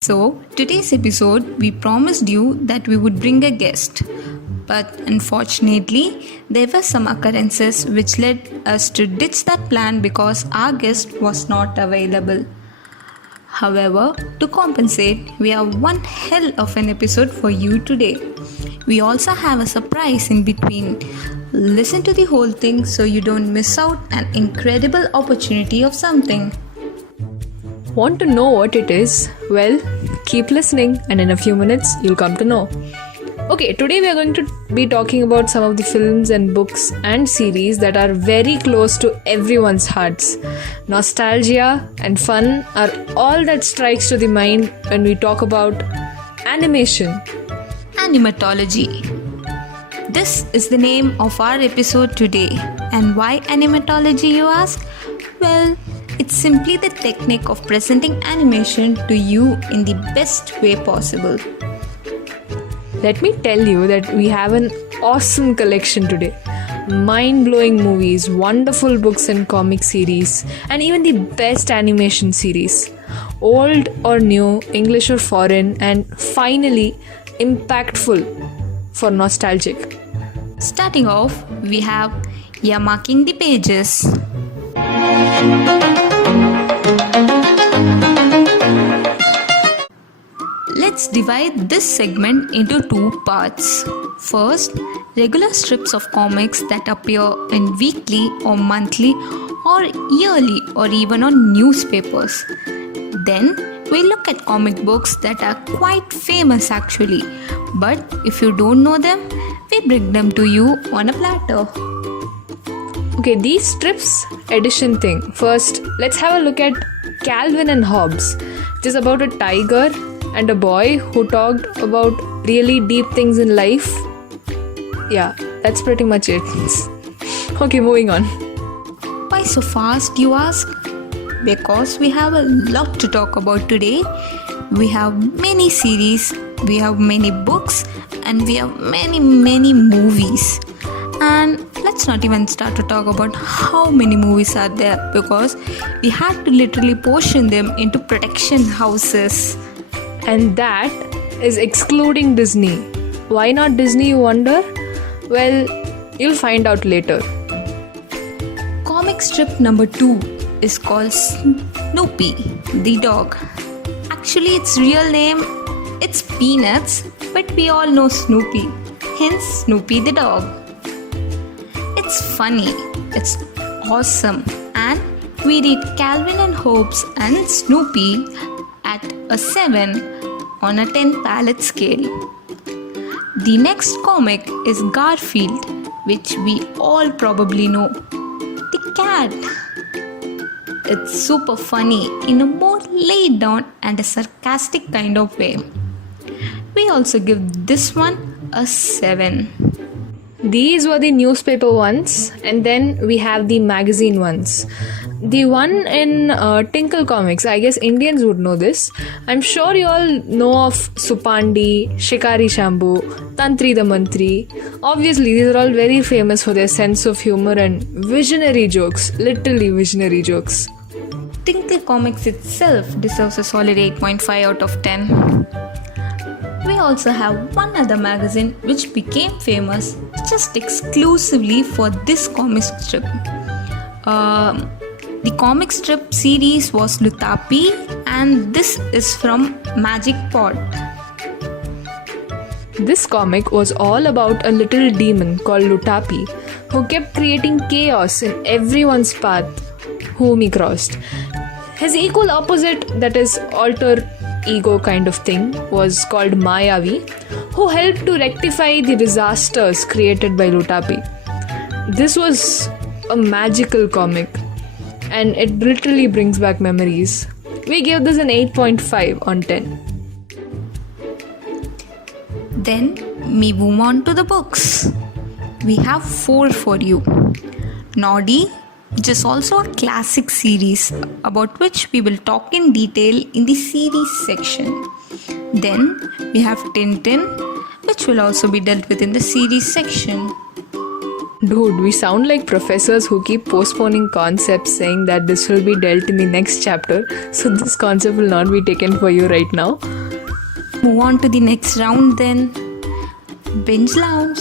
So, today's episode, we promised you that we would bring a guest. But unfortunately, there were some occurrences which led us to ditch that plan because our guest was not available. However, to compensate, we have one hell of an episode for you today. We also have a surprise in between. Listen to the whole thing so you don't miss out an incredible opportunity of something. Want to know what it is? Well, keep listening and in a few minutes you'll come to know. Okay, today we are going to be talking about some of the films and books and series that are very close to everyone's hearts. Nostalgia and fun are all that strikes to the mind when we talk about animation. Animatology. This is the name of our episode today. And why animatology, you ask? Well, it's simply the technique of presenting animation to you in the best way possible. Let me tell you that we have an awesome collection today. Mind-blowing movies, wonderful books and comic series, and even the best animation series. Old or new, English or foreign, and finally, impactful for nostalgic. Starting off, we have Yeah Marking the Pages. Let's divide this segment into two parts. First, regular strips of comics that appear in weekly or monthly or yearly or even on newspapers. Then, we look at comic books that are quite famous actually, but if you don't know them, we bring them to you on a platter. Okay, these strips edition thing. First, let's have a look at Calvin and Hobbes. It is about a tiger and a boy who talked about really deep things in life. Yeah, that's pretty much it. Okay, moving on. Why so fast, you ask? Because we have a lot to talk about today. We have many series, we have many books, and we have many movies. And let's not even start to talk about how many movies are there because we had to literally portion them into production houses. And that is excluding Disney. Why not Disney, you wonder? Well, you'll find out later. Comic strip number 2 is called Snoopy the dog. Actually, its real name, it's Peanuts, but we all know Snoopy, hence Snoopy the dog. It's funny, it's awesome, and we read Calvin and Hobbes and Snoopy at a 7 on a 10 palette scale. The next comic is Garfield, which we all probably know. The cat. It's super funny in a more laid down and a sarcastic kind of way. We also give this one a 7. These were the newspaper ones, and then we have the magazine ones. The one in Tinkle Comics, I guess Indians would know this. I'm sure you all know of Supandi, Shikari Shambhu, Tantri the Mantri. Obviously, these are all very famous for their sense of humor and visionary jokes, literally visionary jokes. Tinkle Comics itself deserves a solid 8.5 out of 10. We also have one other magazine which became famous just exclusively for this comic strip. The comic strip series was Lutapi, and this is from Magic Pot. This comic was all about a little demon called Lutapi who kept creating chaos in everyone's path whom he crossed. His equal opposite, that is alter ego kind of thing, was called Mayavi, who helped to rectify the disasters created by Lutapi. This was a magical comic and it literally brings back memories. We gave this an 8.5 on 10. Then we move on to the books. We have 4 for you. Noddy, which is also a classic series about which we will talk in detail in the series section. Then we have Tintin, which will also be dealt with in the series section. Dude, we sound like professors who keep postponing concepts saying that this will be dealt in the next chapter, so this concept will not be taken for you right now. Move on to the next round then. Binge Lounge.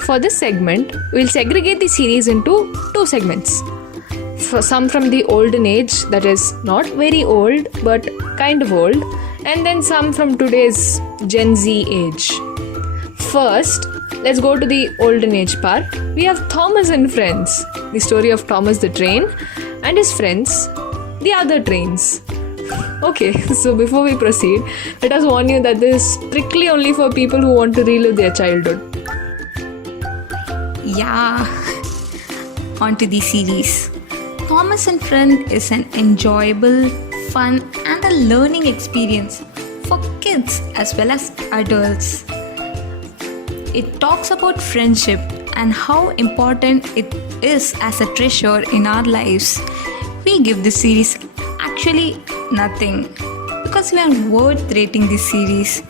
For this segment, we'll segregate the series into two segments. For some from the olden age, that is not very old but kind of old, and then some from today's Gen Z age. First, let's go to the olden age part. We have Thomas and Friends, the story of Thomas the Train and his friends, the other trains. Okay, so before we proceed, let us warn you that this is strictly only for people who want to relive their childhood. Yeah, on to the series. Thomas and Friend is an enjoyable, fun, and a learning experience for kids as well as adults. It talks about friendship and how important it is as a treasure in our lives. We give this series actually nothing because we are worth rating this series.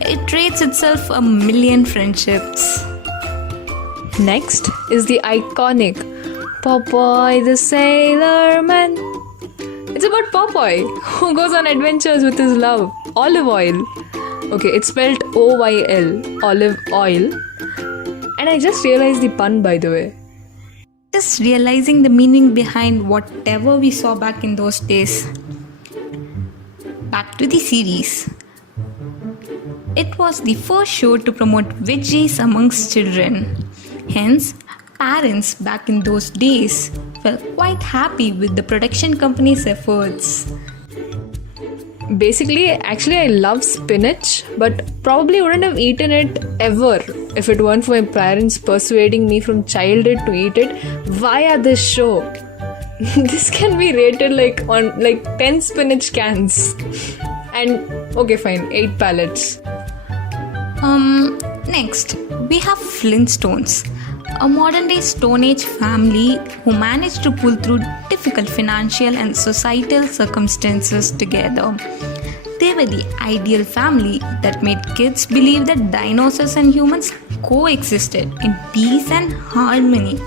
It rates itself 1,000,000 friendships. Next is the iconic Popeye the Sailor Man. It's about Popeye who goes on adventures with his love, Olive Oil. Okay, it's spelled OYL, olive oil. And I just realized the pun, by the way. Just realizing the meaning behind whatever we saw back in those days. Back to the series. It was the first show to promote veggies amongst children. Hence, parents back in those days felt quite happy with the production company's efforts. Basically, actually, I love spinach, but probably wouldn't have eaten it ever if it weren't for my parents persuading me from childhood to eat it via this show. This can be rated on 10 spinach cans. And okay, fine, 8 pallets. Next, we have Flintstones, a modern-day Stone Age family who managed to pull through difficult financial and societal circumstances together. They were the ideal family that made kids believe that dinosaurs and humans coexisted in peace and harmony.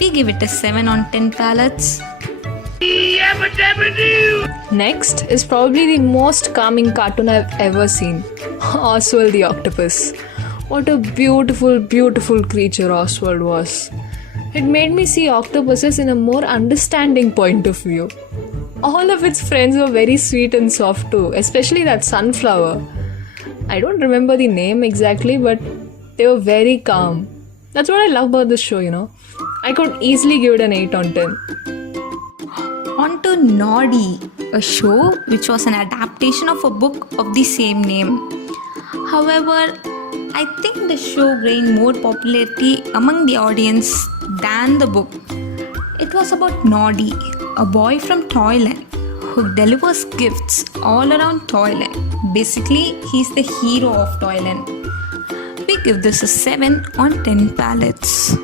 We give it a 7 on 10 pallets. Next is probably the most calming cartoon I've ever seen, Oswald the Octopus. What a beautiful, beautiful creature Oswald was. It made me see octopuses in a more understanding point of view. All of its friends were very sweet and soft too, especially that sunflower. I don't remember the name exactly, but they were very calm. That's what I love about this show, I could easily give it an 8 on 10. On to Noddy, a show which was an adaptation of a book of the same name. However, I think the show gained more popularity among the audience than the book. It was about Noddy, a boy from Toyland who delivers gifts all around Toyland. Basically, he's the hero of Toyland. We give this a 7 on 10 pallets.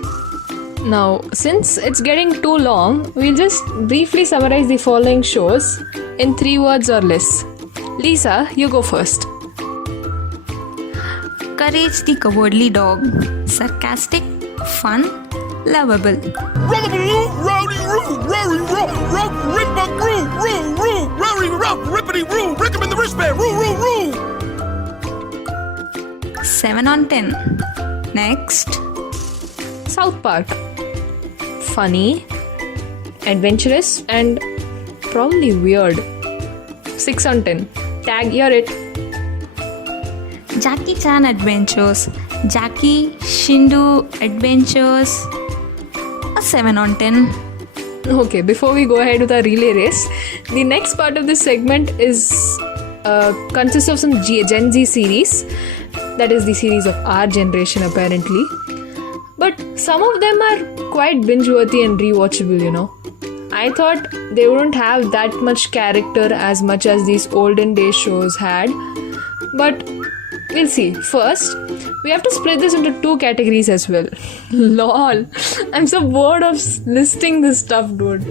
Now, since it's getting too long, we'll just briefly summarize the following shows in 3 words or less. Lisa, you go first. Courage the Cowardly Dog. Sarcastic, fun, lovable. Roll-a-baloo, rowdy-roo, rory-roo, rip-a-groo, rory-rock, rippity-roo, rick 'em in the wristband, roo. 7 on 10. Next, South Park. Funny, adventurous, and probably weird. 6 on 10. Tag, you're it. Jackie Chan Adventures. Jackie Shindu Adventures. A 7 on 10. Okay, before we go ahead with our relay race, the next part of this segment consists of some Gen Z series. That is the series of our generation, apparently. But some of them are quite binge-worthy and rewatchable, I thought they wouldn't have that much character as much as these olden day shows had. But we'll see. First, we have to split this into 2 categories as well. Lol. I'm so bored of listing this stuff, dude.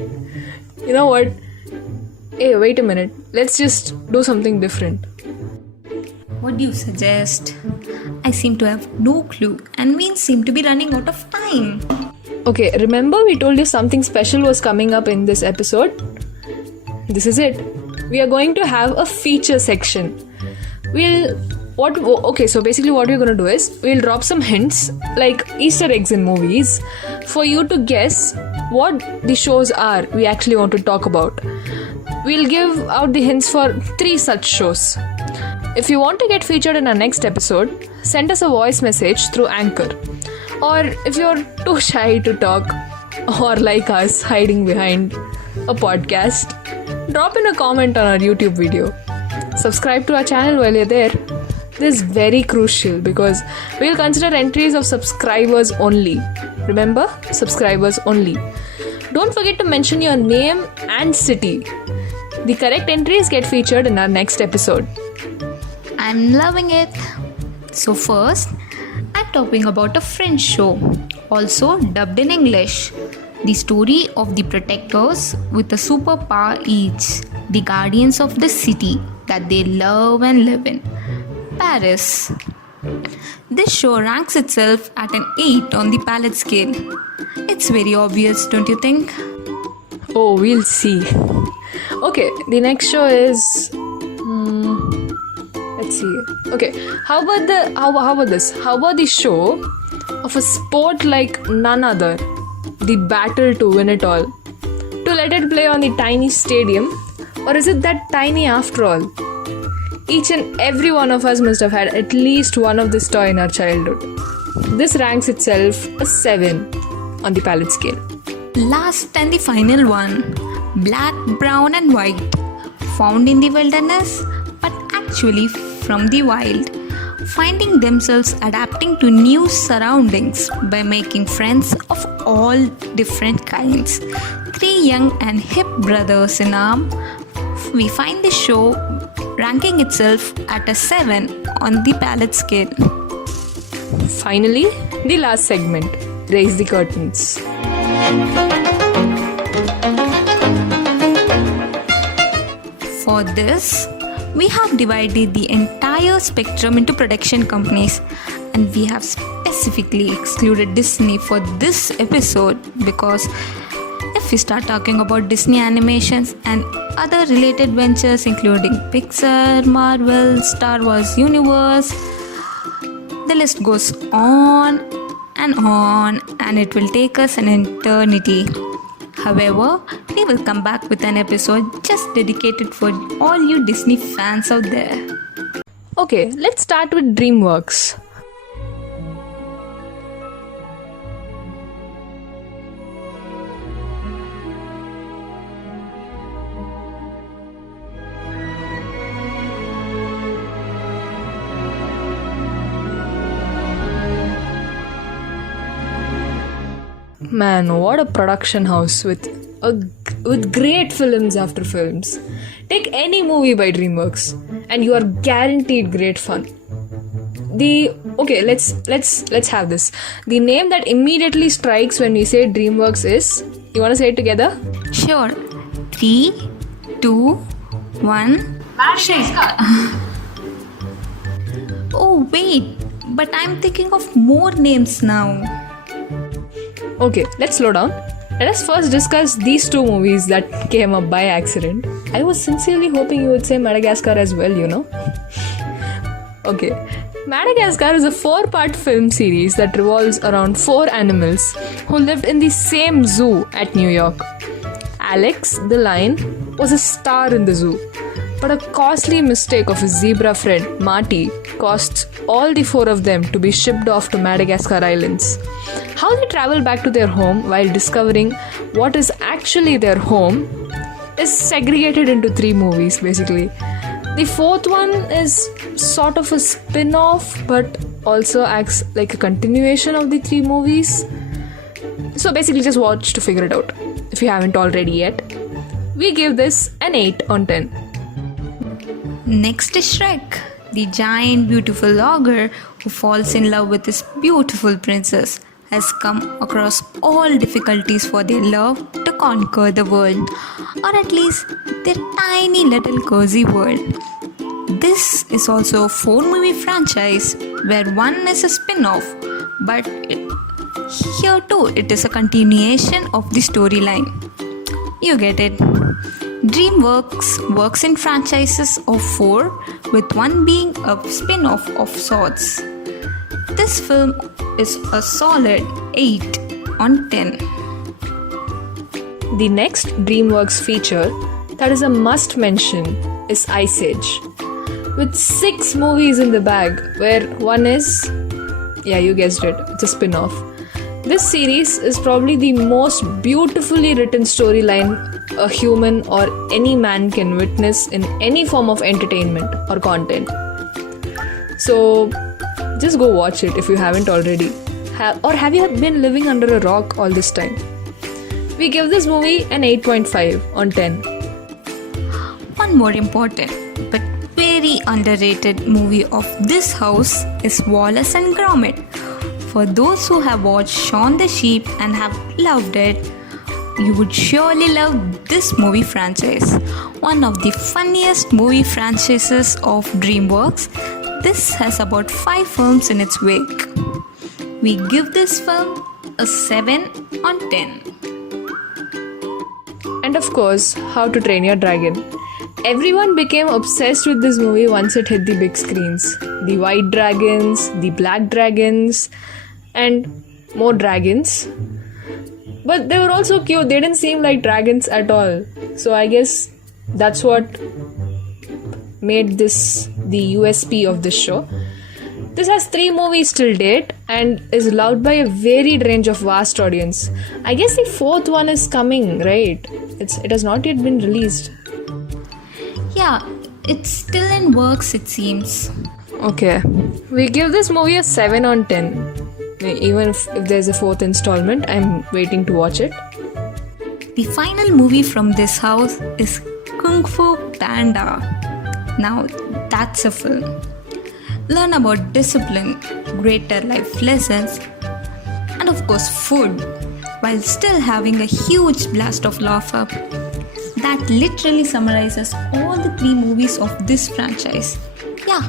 You know what? Hey, wait a minute. Let's just do something different. What do you suggest? I seem to have no clue, and we seem to be running out of time. Okay, remember we told you something special was coming up in this episode? This is it. We are going to have a feature section. So basically what we're going to do is we'll drop some hints like Easter eggs in movies for you to guess what the shows are we actually want to talk about. We'll give out the hints for 3 such shows. If you want to get featured in our next episode, send us a voice message through Anchor. Or if you're too shy to talk, or like us hiding behind a podcast, drop in a comment on our YouTube video. Subscribe to our channel while you're there. This is very crucial because we'll consider entries of subscribers only. Remember, subscribers only. Don't forget to mention your name and city. The correct entries get featured in our next episode. I'm loving it. So first, I'm talking about a French show, also dubbed in English. The story of the protectors with a superpower each, the guardians of the city that they love and live in, Paris. This show ranks itself at an 8 on the palette scale. It's very obvious, don't you think? Oh, we'll see. Okay, the next show is... let's see. Okay, how about this? How about the show of a sport like none other? The battle to win it all. To let it play on the tiny stadium? Or is it that tiny after all? Each and every one of us must have had at least one of this toy in our childhood. This ranks itself a 7 on the palette scale. Last and the final one, black, brown and white, found in the wilderness but actually from the wild, finding themselves adapting to new surroundings by making friends of all different kinds. 3 young and hip brothers in arm, we find the show ranking itself at a 7 on the palette scale. Finally, the last segment, Raise the Curtains. For this, we have divided the entire spectrum into production companies, and we have specifically excluded Disney for this episode because if we start talking about Disney animations and other related ventures including Pixar, Marvel, Star Wars universe, the list goes on and it will take us an eternity. However, we will come back with an episode just dedicated for all you Disney fans out there. Okay, let's start with DreamWorks. Man, what a production house with great films after films. Take any movie by DreamWorks and you are guaranteed great fun. Let's have this. The name that immediately strikes when we say DreamWorks is, you want to say it together? Sure. 3, 2, 1. Shake. Oh wait, but I'm thinking of more names now. Okay, let's slow down. Let us first discuss these 2 movies that came up by accident. I was sincerely hoping you would say Madagascar as well, you know. Okay, Madagascar is a 4-part film series that revolves around 4 animals who lived in the same zoo at New York. Alex, the lion, was a star in the zoo, but a costly mistake of his zebra friend, Marty, caused all the 4 of them to be shipped off to Madagascar Islands. How they travel back to their home while discovering what is actually their home is segregated into 3 movies basically. The 4th one is sort of a spin-off but also acts like a continuation of the 3 movies. So basically just watch to figure it out if you haven't already yet. We give this an 8 on 10. Next is Shrek, the giant beautiful ogre who falls in love with his beautiful princess, has come across all difficulties for their love to conquer the world, or at least their tiny little cozy world. This is also a 4-movie franchise where one is a spin off, but here too it is a continuation of the storyline. You get it. DreamWorks works in franchises of 4, with one being a spin off of sorts. This film is a solid 8 on 10. The next DreamWorks feature that is a must mention is Ice Age, with 6 movies in the bag, where one is, yeah, you guessed it, it's a spin off. This series is probably the most beautifully written storyline a human or any man can witness in any form of entertainment or content. So just go watch it if you haven't already. Or have you been living under a rock all this time? We give this movie an 8.5 on 10. One more important but very underrated movie of this house is Wallace and Gromit. For those who have watched Shaun the Sheep and have loved it, you would surely love this movie franchise. One of the funniest movie franchises of DreamWorks. This has about 5 films in its wake. We give this film a 7 on 10. And of course, How to Train Your Dragon. Everyone became obsessed with this movie once it hit the big screens. The white dragons, the black dragons, and more dragons. But they were also cute. They didn't seem like dragons at all. So I guess that's what made this the USP of this show. This has 3 movies till date and is loved by a varied range of vast audience. I guess the 4th one is coming, right? It has not yet been released. Yeah, it's still in works, it seems. Okay, we give this movie a 7 on 10. Even if there's a 4th installment, I'm waiting to watch it. The final movie from this house is Kung Fu Panda. Now that's a film. Learn about discipline, greater life lessons, and of course food, while still having a huge blast of laughter. That literally summarizes all the 3 movies of this franchise. Yeah,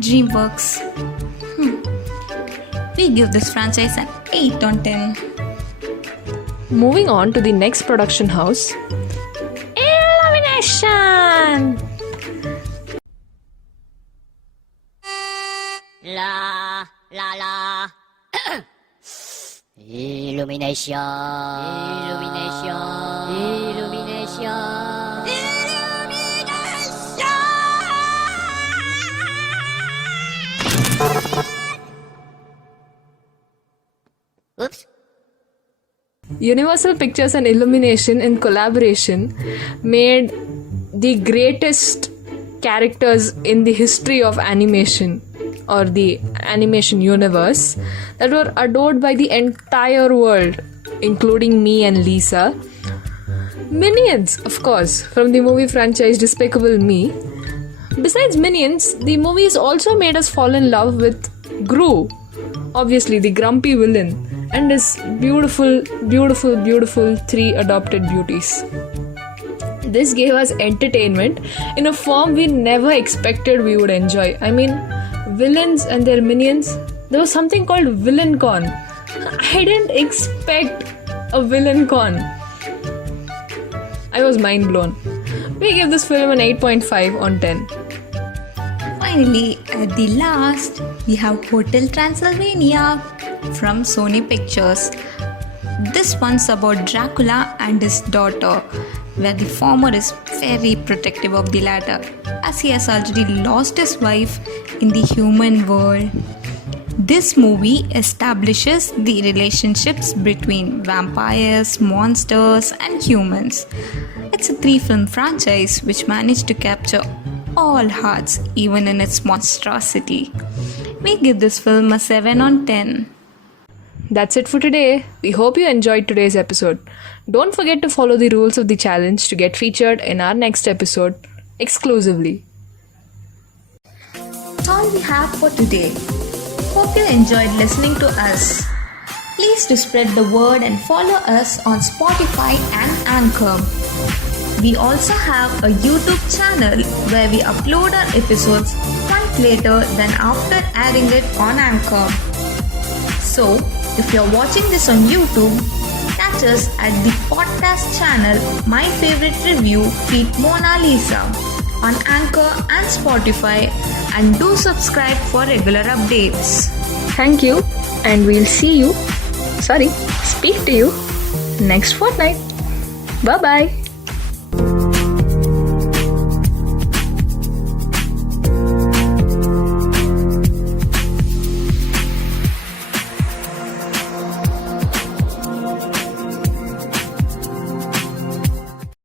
DreamWorks. We give this franchise an 8 on 10. Moving on to the next production house, Illumination! La la la. Illumination. Illumination. Illumination. Oops. Universal Pictures and Illumination in collaboration made the greatest characters in the history of animation or the animation universe that were adored by the entire world, including me and Lisa. Minions, of course, from the movie franchise Despicable Me. Besides Minions, the movies also made us fall in love with Gru, obviously the grumpy villain, and his beautiful 3 adopted beauties. This gave us entertainment in a form we never expected we would enjoy. I mean, villains and their minions, there was something called VillainCon. I didn't expect a VillainCon. I was mind blown. We give this film an 8.5 on 10. Finally, at the last, we have Hotel Transylvania from Sony Pictures. This one's about Dracula and his daughter, where the former is very protective of the latter, as he has already lost his wife in the human world. This movie establishes the relationships between vampires, monsters, and humans. It's a 3-film franchise which managed to capture all hearts, even in its monstrosity. We give this film a 7 on 10. That's it for today. We hope you enjoyed today's episode. Don't forget to follow the rules of the challenge to get featured in our next episode exclusively. That's all we have for today. Hope you enjoyed listening to us. Please to spread the word and follow us on Spotify and Anchor. We also have a YouTube channel where we upload our episodes quite later than after adding it on Anchor. So, if you're watching this on YouTube, catch us at the podcast channel My Favorite Review Feat Mona Lisa on Anchor and Spotify, and do subscribe for regular updates. Thank you, and we'll speak to you next fortnight. Bye bye.